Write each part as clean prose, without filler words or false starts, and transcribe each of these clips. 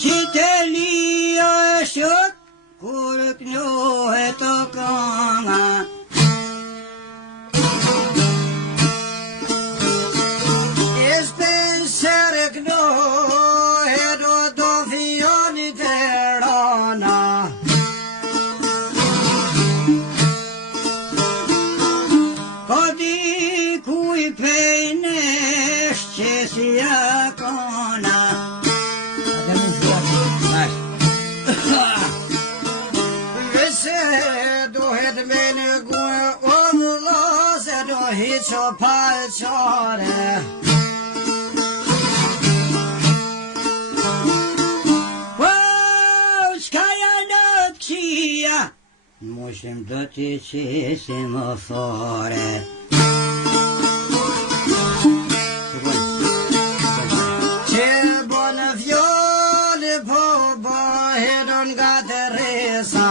që të lija shok, kur knohet të kanga. Spencer knohet o do fjoni të rana. Ka dikuj pejnesh që si akona. Me në gua o mëllose do hiqo palqare. Wow, qka janë të këqia? Moshim do t'i qesim o fore. Që bonë fjole po bëhedon nga të resa.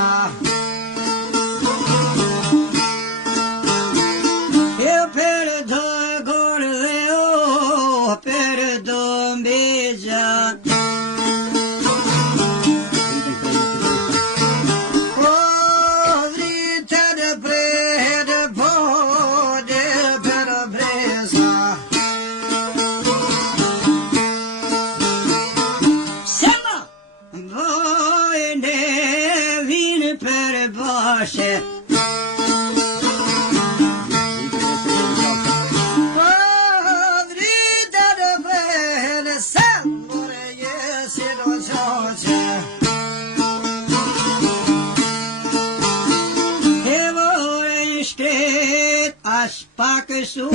Pak su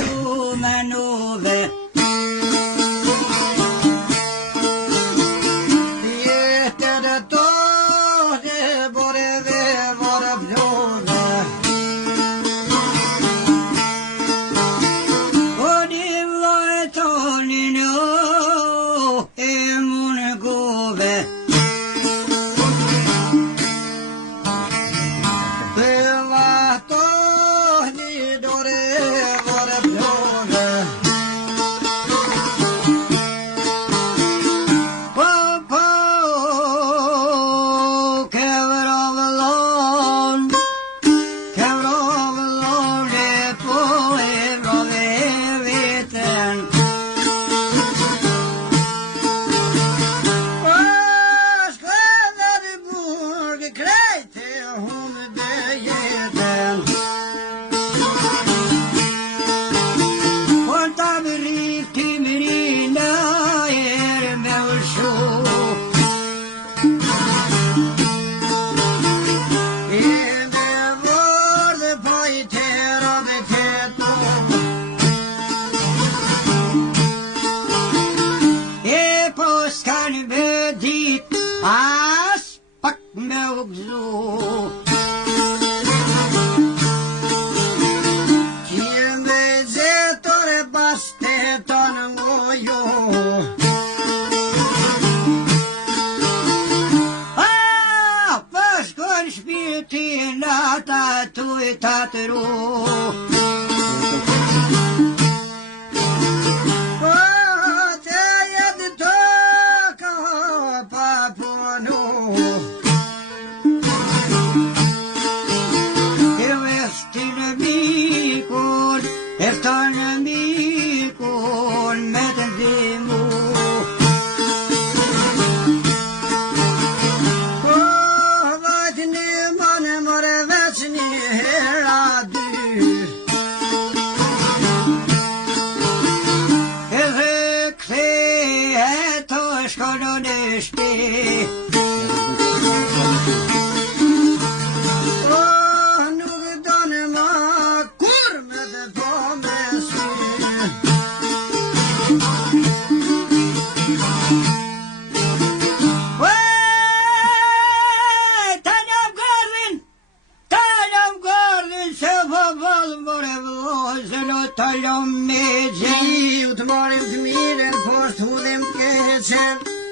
me nuve Jetër tone boreve vore plove O di vore toni no e mun gove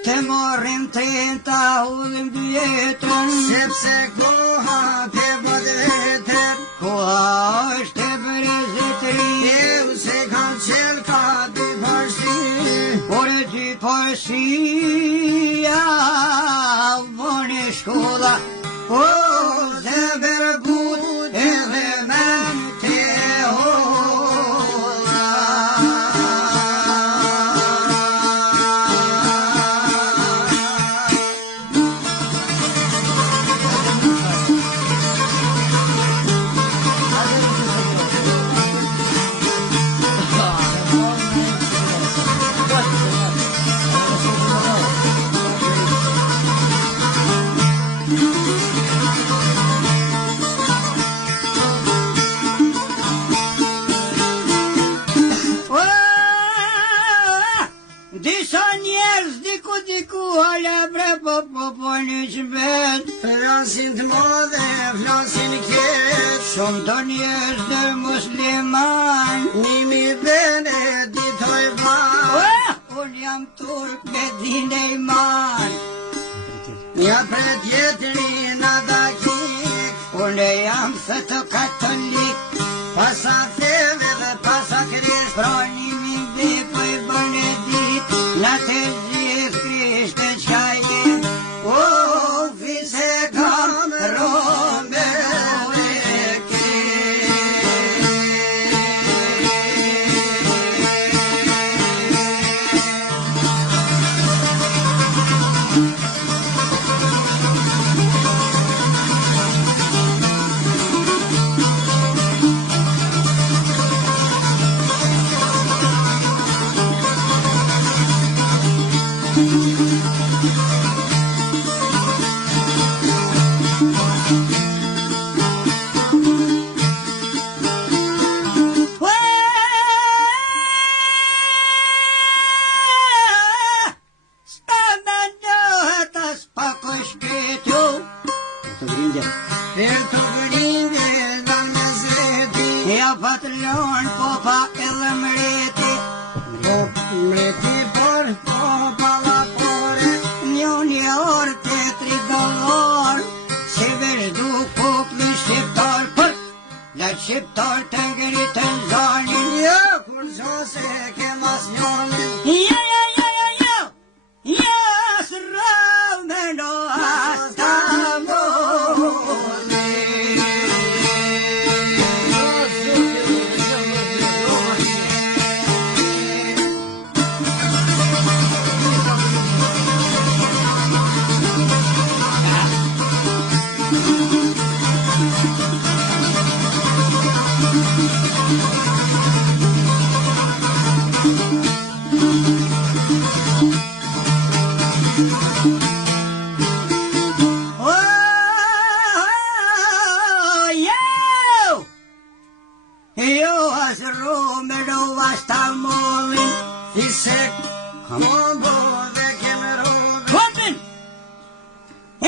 Të morrim të jenta udhëm djetën Sepse koha të bëdretën Koha është të brezitri E u se kanë qelë ka dy përshirë por e dy parësia, vone shkolla, po zemër but edhe men te holla. Disa njerëz diku hala bre po një qbet, Flasin të madhe, flasin keq, shumë të njerëz dhe musliman. Nimi bene ditoj ban, Unë jam turk me dine iman. ja pret jetëri në dakik, Unë jam thëtë katolik, pasa theve dhe pasa krisht, pra nimi dhe po i bërë dit, në të gjithë krishtë qka jem. o vise kam rombe dhe Per të grindje në nëzeti, Ja patrion popa edhe mreti, po mreti por, po palapore, një orë të $3, si vazhdu popli shqiptar për, la shqiptar të ngritën zanin. ja kur zose ke mas njonin, Ja, së rëmë në asta moni. Jo, asë rëmë në asta molin. Fisek, kombo dhe kemerove, Kompin,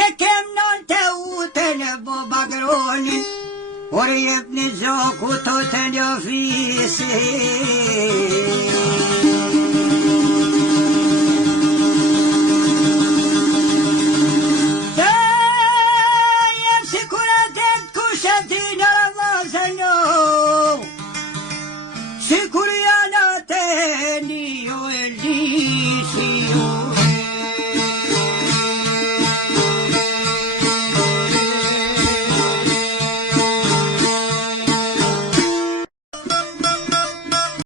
e kem nën të utën e bobagronin, por jep një gjoku të të një fisi. Të jem si kur e të kushet i në